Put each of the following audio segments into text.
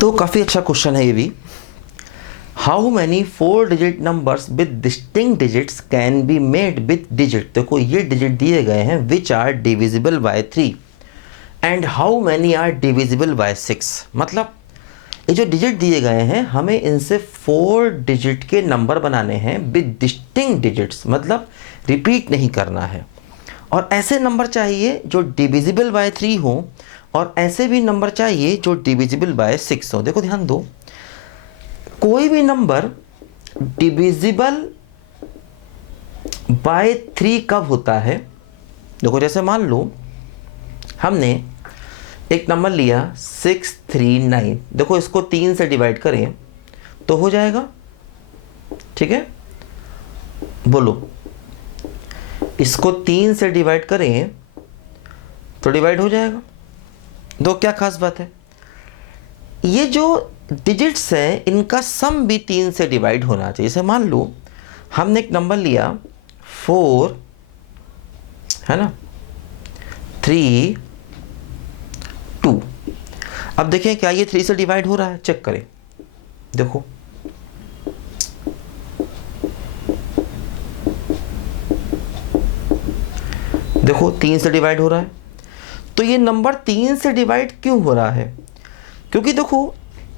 तो काफ़ी अच्छा क्वेश्चन है ये भी। How many 4 digit numbers with distinct digits can be made with digit. देखो ये डिजिट दिए गए हैं which are divisible by 3 and how many are divisible by 6। मतलब ये जो डिजिट दिए गए हैं हमें इनसे 4 डिजिट के नंबर बनाने हैं विद डिस्टिंक्ट डिजिट्स, मतलब रिपीट नहीं करना है। और ऐसे नंबर चाहिए जो डिविजिबल बाय 3 हो और ऐसे भी नंबर चाहिए जो डिविजिबल बाय 6 हो। देखो ध्यान दो, कोई भी नंबर डिविजिबल बाय 3 कब होता है। देखो जैसे मान लो हमने एक नंबर लिया 639। देखो इसको 3 से डिवाइड करें तो हो जाएगा, ठीक है, बोलो इसको 3 से डिवाइड करें तो डिवाइड हो जाएगा। दो क्या खास बात है, ये जो डिजिट्स हैं इनका सम भी 3 से डिवाइड होना चाहिए। जैसे मान लो हमने एक नंबर लिया 4, है ना, 3 2। अब देखें क्या ये 3 से डिवाइड हो रहा है, चेक करें। देखो देखो 3 से डिवाइड हो रहा है। तो ये नंबर 3 से डिवाइड क्यों हो रहा है, क्योंकि देखो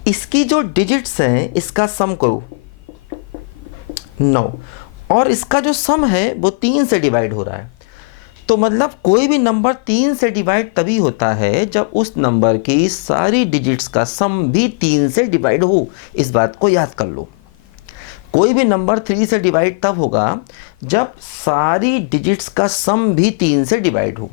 इसकी जो डिजिट्स हैं इसका सम करो 9 और इसका जो सम है वो 3 से डिवाइड हो रहा है। तो मतलब कोई भी नंबर 3 से डिवाइड तभी होता है जब उस नंबर की सारी डिजिट्स का सम भी 3 से डिवाइड हो। इस बात को याद कर लो, कोई भी नंबर 3 से डिवाइड तब होगा जब सारी डिजिट्स का सम भी 3 से डिवाइड हो।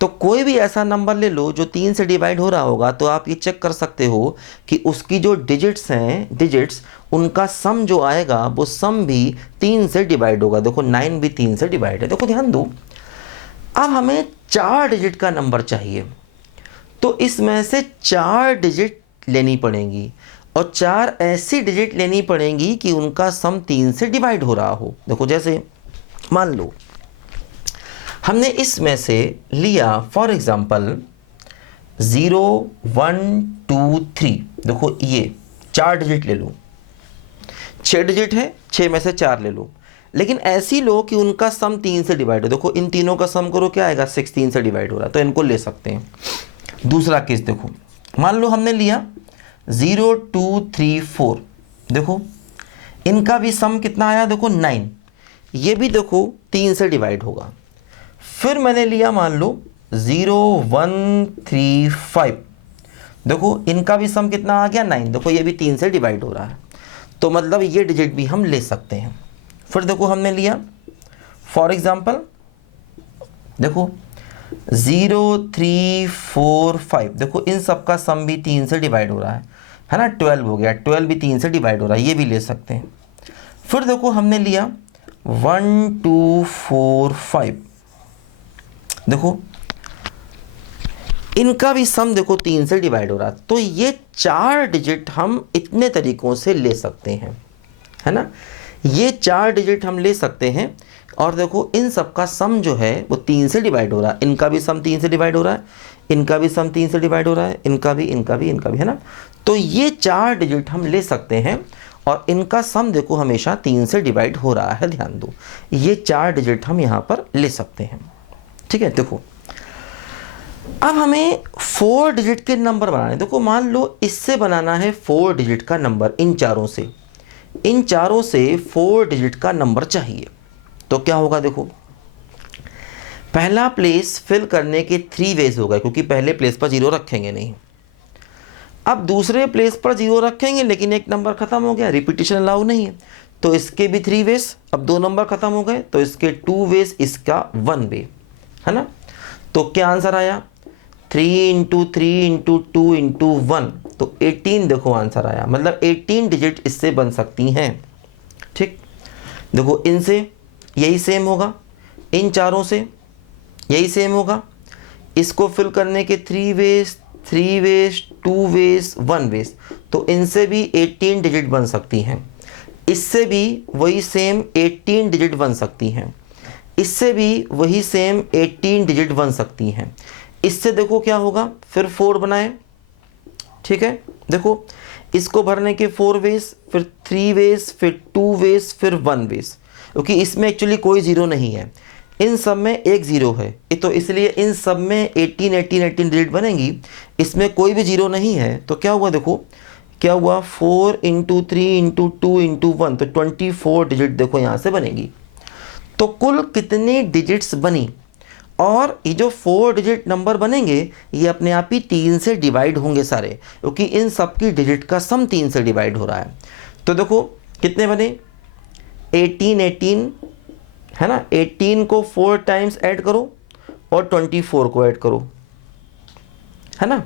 तो कोई भी ऐसा नंबर ले लो जो 3 से डिवाइड हो रहा होगा तो आप ये चेक कर सकते हो कि उसकी जो डिजिट्स हैं, डिजिट्स उनका सम जो आएगा वो सम भी 3 से डिवाइड होगा। देखो 9 भी 3 से डिवाइड है। देखो ध्यान दो, अब हमें 4 डिजिट का नंबर चाहिए तो इसमें से 4 डिजिट लेनी पड़ेंगी और 4 ऐसी डिजिट लेनी पड़ेंगी कि उनका सम 3 से डिवाइड हो रहा हो। देखो जैसे मान लो हमने इसमें से लिया फॉर एग्जांपल 0 1 2 3। देखो ये 4 डिजिट ले लो, 6 डिजिट है, 6 में से 4 ले लो, लेकिन ऐसी लो कि उनका सम 3 से डिवाइड हो। देखो इन तीनों का सम करो क्या आएगा, 6 3 से डिवाइड हो रहा है तो इनको ले सकते हैं। दूसरा केस देखो, मान लो हमने लिया 0 2 3 4। देखो इनका भी सम कितना आया, देखो 9, ये भी देखो 3 से डिवाइड होगा। फिर मैंने लिया मान लो 0 1 3 5। देखो इनका भी सम कितना आ गया 9। देखो ये भी 3 से डिवाइड हो रहा है तो मतलब ये डिजिट भी हम ले सकते हैं। फिर देखो हमने लिया फॉर एग्जांपल देखो 0 3 4 5। देखो इन सब का सम भी 3 से डिवाइड हो रहा है ना, 12 हो गया, 12 भी 3 से डिवाइड हो रहा है, ये भी ले सकते हैं। फिर देखो हमने लिया 1 2 4 5। देखो इनका भी सम देखो 3 से डिवाइड हो रहा है तो ये 4 डिजिट हम इतने तरीकों से ले सकते हैं, है ना, ये 4 डिजिट हम ले सकते हैं। और देखो इन सब का सम जो है वो 3 से डिवाइड हो रहा है, इनका भी सम 3 से डिवाइड हो रहा है, इनका भी सम 3 से डिवाइड हो रहा है, इनका भी इनका भी इनका भी, है ना। तो ये 4 डिजिट हम ले सकते हैं और इनका सम देखो हमेशा 3 से डिवाइड हो रहा है। ध्यान दो, ये 4 डिजिट हम यहाँ पर ले सकते हैं, ठीक है। देखो अब हमें 4 डिजिट के नंबर बनाने। देखो मान लो इससे बनाना है 4 डिजिट का नंबर, इन चारों से 4 डिजिट का नंबर चाहिए तो क्या होगा। देखो पहला प्लेस फिल करने के 3 वेज होगा, क्योंकि पहले प्लेस पर 0 रखेंगे नहीं। अब दूसरे प्लेस पर 0 रखेंगे लेकिन एक नंबर खत्म हो गया, रिपीटिशन अलाउ नहीं है, तो इसके भी 3 वेज। अब 2 नंबर खत्म हो गए तो इसके 2 वेज, इसका 1 वे, है ना। तो क्या आंसर आया, 3 × 3 × 2 × 1, तो 18 देखो आंसर आया। मतलब 18 डिजिट इससे बन सकती हैं, ठीक। देखो इनसे यही सेम होगा, इन चारों से यही सेम होगा, इसको फिल करने के 3 वेज, 2 वेज, 1 वेज, तो इनसे भी 18 डिजिट बन सकती हैं। इससे भी वही सेम 18 डिजिट बन सकती हैं, इससे भी वही सेम 18 डिजिट बन सकती हैं। इससे देखो क्या होगा, फिर 4 बनाए ठीक है, देखो इसको भरने के 4 वेज, फिर 3 वेज, फिर 2 वेज, फिर 1 वेज, क्योंकि इसमें एक्चुअली कोई ज़ीरो नहीं है, इन सब में एक ज़ीरो है, तो इसलिए इन सब में 18 18 18 डिजिट बनेंगी, इसमें कोई भी ज़ीरो नहीं है। तो क्या हुआ, देखो क्या हुआ, 4 इंटू 3 इंटू 2 इंटू 1, तो 24 डिजिट देखो यहाँ से बनेगी। तो कुल कितनी डिजिट्स बनी, और ये जो 4 डिजिट नंबर बनेंगे ये अपने आप ही 3 से डिवाइड होंगे सारे, क्योंकि इन सब की डिजिट का सम 3 से डिवाइड हो रहा है। तो देखो कितने बने, 18 18 है ना, 18 को 4 टाइम्स ऐड करो और 24 को ऐड करो, है ना।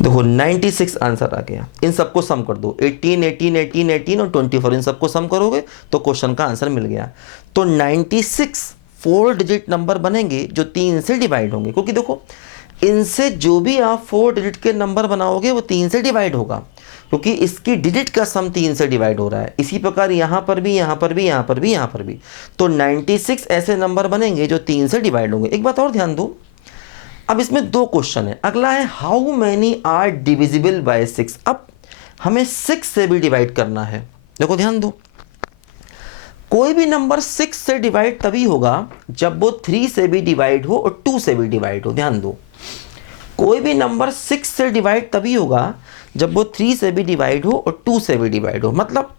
देखो 96 आंसर आ गया। इन सबको सम कर दो, 18 18 18 18 और 24, इन सबको सम करोगे तो क्वेश्चन का आंसर मिल गया। तो 96 4 डिजिट नंबर बनेंगे जो 3 से डिवाइड होंगे, क्योंकि देखो इनसे जो भी आप 4 डिजिट के नंबर बनाओगे वो 3 से डिवाइड होगा, क्योंकि इसकी डिजिट का सम 3 से डिवाइड हो रहा है। इसी प्रकार यहाँ पर भी, यहाँ पर भी, यहाँ पर भी, यहाँ पर भी। तो 96 ऐसे नंबर बनेंगे जो 3 से डिवाइड होंगे। एक बात और ध्यान दो, अब इसमें 2 क्वेश्चन है। अगला है how many are divisible by 6। अब हमें 6 से भी डिवाइड करना है। देखो ध्यान दो, कोई भी नंबर 6 से डिवाइड तभी होगा जब वो 3 से भी डिवाइड हो और 2 से भी डिवाइड हो। ध्यान दो, कोई भी नंबर 6 से डिवाइड तभी होगा जब वो 3 से भी डिवाइड हो और 2 से भी डिवाइड हो। मतलब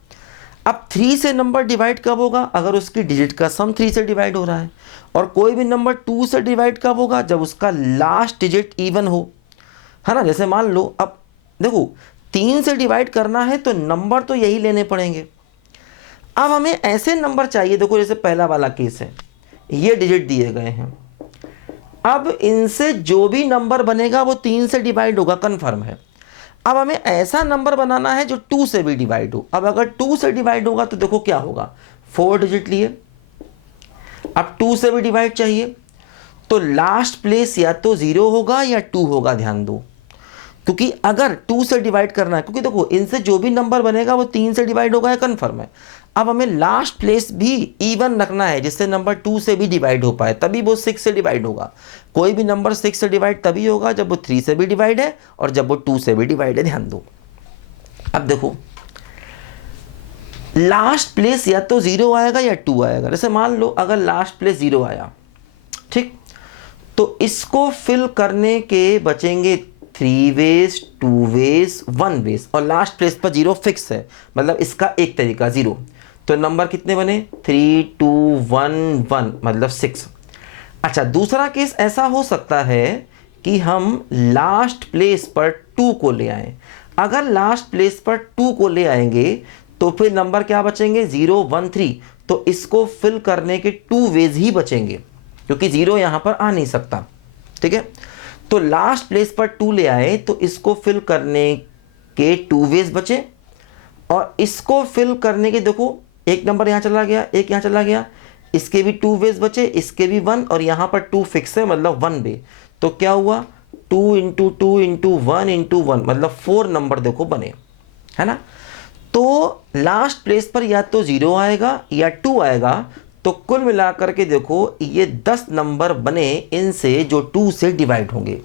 अब 3 से नंबर डिवाइड कब होगा, अगर उसकी डिजिट का सम 3 से डिवाइड हो रहा है। और कोई भी नंबर 2 से डिवाइड कब होगा, जब उसका लास्ट डिजिट इवन हो, है ना। जैसे मान लो, अब देखो 3 से डिवाइड करना है तो नंबर तो यही लेने पड़ेंगे। अब हमें ऐसे नंबर चाहिए, देखो जैसे पहला वाला केस है, ये डिजिट दिए गए हैं। अब इनसे जो भी नंबर बनेगा वो 3 से डिवाइड होगा, कन्फर्म है। अब हमें ऐसा नंबर बनाना है जो 2 से भी डिवाइड हो। अब अगर 2 से डिवाइड होगा तो देखो क्या होगा, 4 डिजिट लिए, अब 2 से भी डिवाइड चाहिए, तो लास्ट प्लेस या तो 0 होगा या 2 होगा। ध्यान दो, क्योंकि अगर 2 से डिवाइड करना है, क्योंकि देखो इनसे जो भी नंबर बनेगा वो 3 से डिवाइड होगा, है कन्फर्म है। अब हमें लास्ट प्लेस भी इवन रखना है, जिससे नंबर 2 से भी डिवाइड हो पाए, तभी वो 6 से डिवाइड होगा। कोई भी नंबर 6 से डिवाइड तभी होगा जब वो 3 से भी डिवाइड है और जब वो 2 से भी डिवाइड है। ध्यान दो, अब देखो लास्ट प्लेस या तो 0 आएगा या 2 आएगा। जैसे मान लो अगर लास्ट प्लेस 0 आया, ठीक, तो इसको फिल करने के बचेंगे 3 वेज, 2 वेज, 1 वेज, और लास्ट प्लेस पर 0 फिक्स है, मतलब इसका एक तरीका 0। तो नंबर कितने बने, 3 2 1 1, मतलब 6। अच्छा, दूसरा केस ऐसा हो सकता है कि हम लास्ट प्लेस पर 2 को ले आएं। अगर लास्ट प्लेस पर 2 को ले आएंगे तो फिर नंबर क्या बचेंगे, 0 1 3। तो इसको फिल करने के 2 वेज ही बचेंगे, क्योंकि 0 यहाँ पर आ नहीं सकता। ठीक है, तो लास्ट प्लेस पर 2 ले आए तो इसको फिल करने के 2 वेज बचे, और इसको फिल करने के देखो एक नंबर यहाँ चला गया, एक यहाँ चला गया, इसके भी 2 वेज बचे, इसके भी 1, और यहाँ पर 2 फिक्स है, मतलब 1 वे। तो क्या हुआ, 2 इंटू 2 इंटू 1 इंटू 1, मतलब 4 नंबर देखो बने, है ना। तो लास्ट प्लेस पर या तो 0 आएगा या 2 आएगा, तो कुल मिलाकर के देखो ये 10 नंबर बने इनसे जो 2 से डिवाइड होंगे।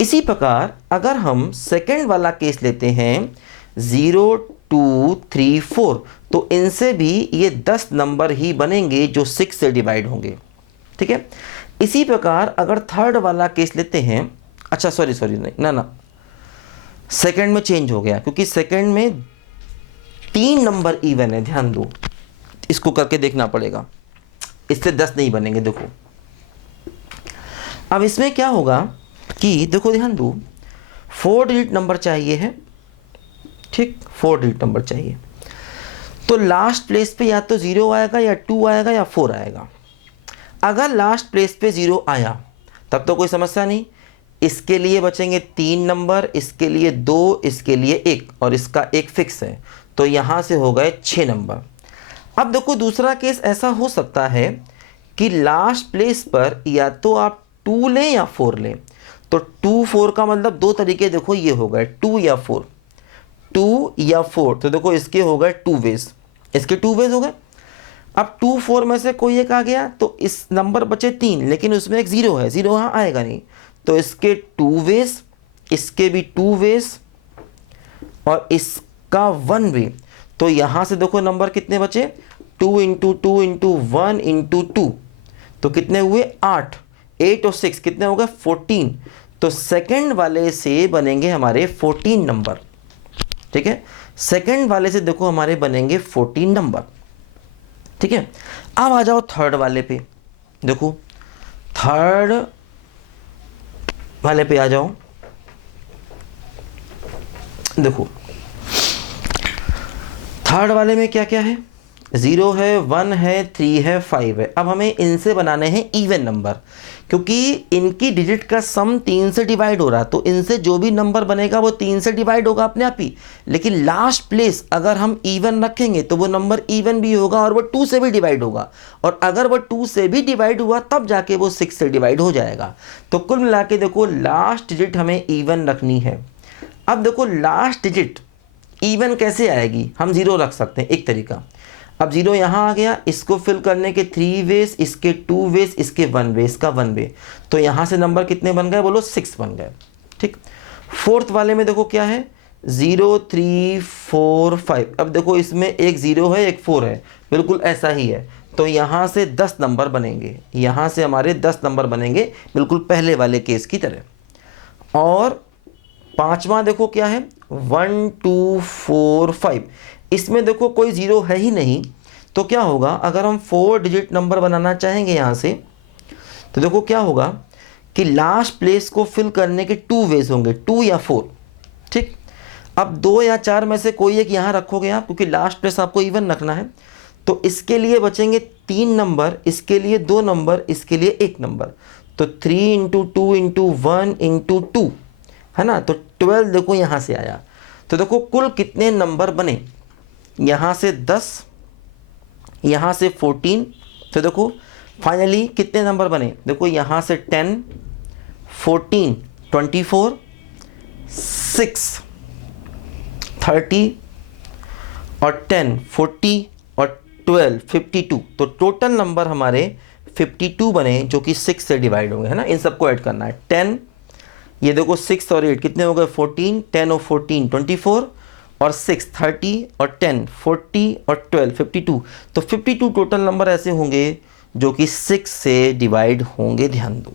इसी प्रकार अगर हम सेकंड वाला केस लेते हैं 0 2 3 4, तो इनसे भी ये 10 नंबर ही बनेंगे जो 6 से डिवाइड होंगे। ठीक है, इसी प्रकार अगर थर्ड वाला केस लेते हैं, अच्छा सॉरी नहीं ना, सेकंड में चेंज हो गया, क्योंकि सेकंड में 3 नंबर इवन है। ध्यान दो, इसको करके देखना पड़ेगा, इससे 10 नहीं बनेंगे। देखो अब इसमें क्या होगा कि देखो ध्यान दो, 4 डिजिट नंबर चाहिए है, ठीक, 4 डिजिट नंबर चाहिए, तो लास्ट प्लेस पे या तो 0 आएगा या 2 आएगा या 4 आएगा। अगर लास्ट प्लेस पे 0 आया तब तो कोई समस्या नहीं, इसके लिए बचेंगे 3 नंबर, इसके लिए 2, इसके लिए 1, और इसका 1 फिक्स है, तो यहाँ से हो गए 6 नंबर। अब देखो दूसरा केस ऐसा हो सकता है कि लास्ट प्लेस पर या तो आप 2 लें या 4 लें। तो 2 4 का मतलब 2 तरीके देखो, ये हो गए 2 या 4, 2 या 4, तो देखो इसके हो गए 2 वेज, इसके 2 वेज हो गए। अब 2 4 में से कोई एक आ गया तो इस नंबर बचे 3, लेकिन उसमें एक 0 है, 0 यहाँ आएगा नहीं, तो इसके 2 वेज, इसके भी 2 वेज और इसका 1 वे। तो यहाँ से देखो नंबर कितने बचे, 2 इंटू 2 इंटू 1 इंटू 2, तो कितने हुए 8, 8 और 6 कितने हो गए 14। तो सेकंड वाले से बनेंगे हमारे 14 नंबर, ठीक है, सेकंड वाले से देखो हमारे बनेंगे 14 नंबर, ठीक है। अब आ जाओ थर्ड वाले पे, देखो थर्ड वाले पे आ जाओ, देखो थर्ड वाले में क्या क्या है, 0 है, 1 है, 3 है, 5 है। अब हमें इनसे बनाने हैं इवन नंबर, क्योंकि इनकी डिजिट का सम 3 से डिवाइड हो रहा, तो इनसे जो भी नंबर बनेगा वो 3 से डिवाइड होगा अपने आप ही। लेकिन लास्ट प्लेस अगर हम इवन रखेंगे तो वो नंबर इवन भी होगा और वो 2 से भी डिवाइड होगा, और अगर वो 2 से भी डिवाइड हुआ तब जाके वो 6 से डिवाइड हो जाएगा। तो कुल मिला के देखो लास्ट डिजिट हमें इवन रखनी है। अब देखो लास्ट डिजिट इवन कैसे आएगी, हम 0 रख सकते हैं एक तरीका। अब 0 यहाँ आ गया, इसको फिल करने के 3 वेज, इसके 2 वेज, इसके 1 वे, इसका 1 वे, तो यहाँ से नंबर कितने बन गए, बोलो 6 बन गए, ठीक। फोर्थ वाले में देखो क्या है, 0 3 4 5। अब देखो इसमें एक 0 है, एक 4 है, बिल्कुल ऐसा ही है, तो यहाँ से 10 नंबर बनेंगे, यहाँ से हमारे 10 नंबर बनेंगे बिल्कुल पहले वाले केस की तरह। और पांचवा देखो क्या है, 1 2 4 5। इसमें देखो कोई 0 है ही नहीं, तो क्या होगा, अगर हम 4 डिजिट नंबर बनाना चाहेंगे यहाँ से, तो देखो क्या होगा कि लास्ट प्लेस को फिल करने के 2 वेज होंगे, 2 या 4, ठीक। अब 2 या 4 में से कोई एक यहाँ रखोगे आप, क्योंकि लास्ट प्लेस आपको इवन रखना है, तो इसके लिए बचेंगे 3 नंबर, इसके लिए 2 नंबर, इसके लिए 1 नंबर, तो 3 इंटू 2 इंटू 1 इंटू 2 है ना, तो 12 देखो यहाँ से आया। तो देखो कुल कितने नंबर बने, यहाँ से 10, यहाँ से 14, तो देखो फाइनली कितने नंबर बने, देखो यहाँ से 10 14 24 6 30 और 10 40 और 12 52, तो टोटल नंबर हमारे 52 बने जो कि 6 से डिवाइड होंगे, है ना। इन सबको ऐड करना है, 10, ये देखो 6 और 8 कितने हो गए 14, 10 और 14 24 और 6 30 और 10 40 और 12 52, तो 52 टोटल नंबर ऐसे होंगे जो कि 6 से डिवाइड होंगे, ध्यान दो,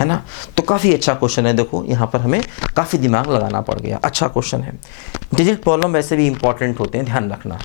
है ना। तो काफ़ी अच्छा क्वेश्चन है, देखो यहाँ पर हमें काफ़ी दिमाग लगाना पड़ गया, अच्छा क्वेश्चन है। डिजिट प्रॉब्लम वैसे भी इंपॉर्टेंट होते हैं, ध्यान रखना।